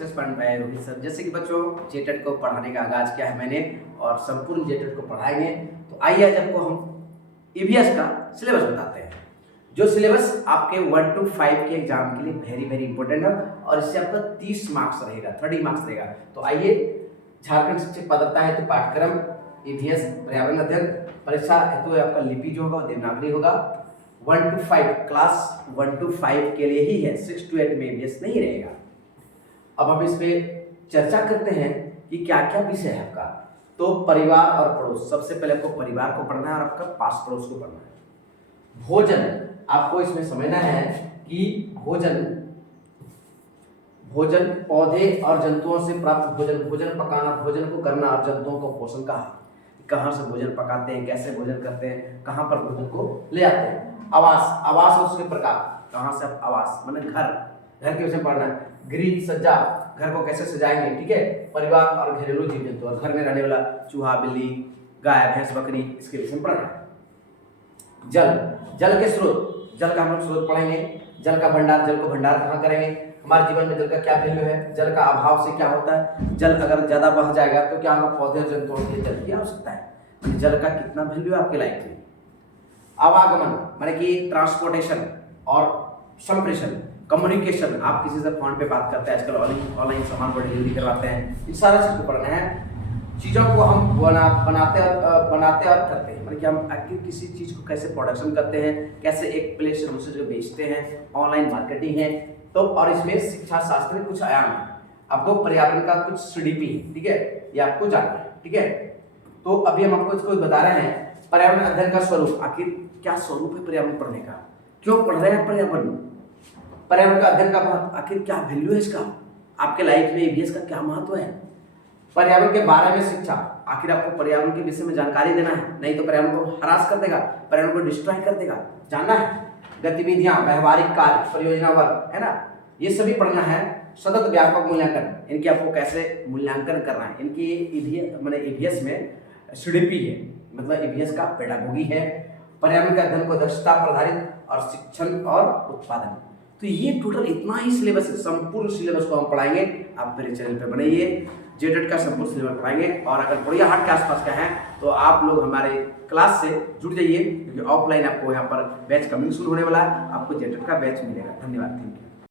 Rohit sir. जैसे कि बच्चों जेटेट को पढ़ाने का आगाज किया है मैंने और संपूर्ण जेटेट को पढ़ाएंगे। तो आइए आज आपको हम ईवीएस का सिलेबस बताते हैं। जो सिलेबस आपके 1 to 5 के एग्जाम के लिए वेरी वेरी इंपॉर्टेंट है और इससे आपका 30 मार्क्स रहेगा, 30 मार्क्स रहेगा। तो आइए, झारखंड शिक्षक पात्रता हेतु पाठ्यक्रम ईवीएस पर्यावरण अध्ययन परीक्षा हेतु आपका लिपि जो होगा वो देवनागरी होगा। 1 to 5 क्लास 1 to 5 के लिए ही है, 6 to 8 में ईवीएस नहीं रहेगा। अब हम इस पे चर्चा करते हैं कि क्या क्या विषय है आपका। तो परिवार और पड़ोस, सबसे पहले आपको परिवार को पढ़ना है और आपका पास पड़ोस को पढ़ना है। भोजन, आपको इसमें समझना है कि भोजन पौधे और जंतुओं से प्राप्त भोजन पकाना, भोजन को करना और जंतुओं को पोषण कहाँ से भोजन पकाते हैं, कैसे भोजन करते हैं, कहाँ पर भोजन को ले आते हैं। आवास और उसके प्रकार, कहाँ से आप आवास माने घर के विषय पढ़ना है। गृह सज्जा, घर को कैसे सजाएंगे, ठीक है। परिवार और घरेलू जीव जंतु और घर में रहने वाला चूहा, बिल्ली, गाय, भैंस, बकरी, इसके विषय में पढ़ना है। जल के स्रोत, जल का हम लोग स्रोत पढ़ेंगे। जल का भंडार, जल को भंडार कहाँ करेंगे, हमारे जीवन में जल का क्या वैल्यू है, जल का अभाव से क्या होता है, जल अगर ज्यादा बह जाएगा तो क्या होगा, पौधे और जंतुओं के लिए जल की आवश्यकता है। जल का कितना वैल्यू है आपके लाइफ में। आवागमन माने कि ट्रांसपोर्टेशन और संप्रेषण, कम्युनिकेशन, आप किसी से फोन पे बात करते हैं, आजकल ऑनलाइन सामान को डिलीवरी करवाते हैं, इन सारा चीज को पढ़ना है। चीज़ों को हम बनाते और करते हैं, मतलब कि हम आखिर किसी चीज़ को कैसे प्रोडक्शन करते हैं, कैसे एक प्लेस से दूसरे जगह बेचते हैं, ऑनलाइन मार्केटिंग है। तो और इसमें शिक्षा शास्त्र के कुछ आयाम है, आपको पर्यावरण का कुछ सीडीपी है, ठीक है, ये आपको जानना है, ठीक है। तो अभी हम आपको इसको बता रहे हैं पर्यावरण अध्ययन का स्वरूप, आखिर क्या स्वरूप है पर्यावरण पढ़ने का, क्यों पढ़ रहे हैं पर्यावरण का अध्ययन का आखिर क्या वैल्यू है इसका, आपके लाइफ में ईवीएस का क्या महत्व है। पर्यावरण के बारे में शिक्षा, आखिर आपको पर्यावरण के विषय में जानकारी देना है, नहीं तो पर्यावरण को हरास कर देगा, पर्यावरण को डिस्ट्रॉय कर देगा, जानना है। गतिविधियां, व्यवहारिक कार्य, परियोजना वर्ग, है ना, ये सभी पढ़ना है। सतत व्यापक मूल्यांकन, इनकी आपको कैसे मूल्यांकन करना है, इनकी ईवीएस में सीडीपी है, मतलब ईवीएस का पेडागोगी है। पर्यावरण के अध्ययन को दक्षता पर आधारित और शिक्षण और उत्पादन। तो ये टोटल इतना ही सिलेबस है, संपूर्ण सिलेबस को हम पढ़ाएंगे। आप मेरे चैनल पे बनाइए, जेटेट का संपूर्ण सिलेबस पढ़ाएंगे। और अगर बढ़िया हाट के आसपास का है तो आप लोग हमारे क्लास से जुड़ जाइए, क्योंकि ऑफलाइन आपको यहाँ पर बैच कमिंग शुरू होने वाला है, आपको जेटेट का बैच मिलेगा। धन्यवाद, थैंक यू।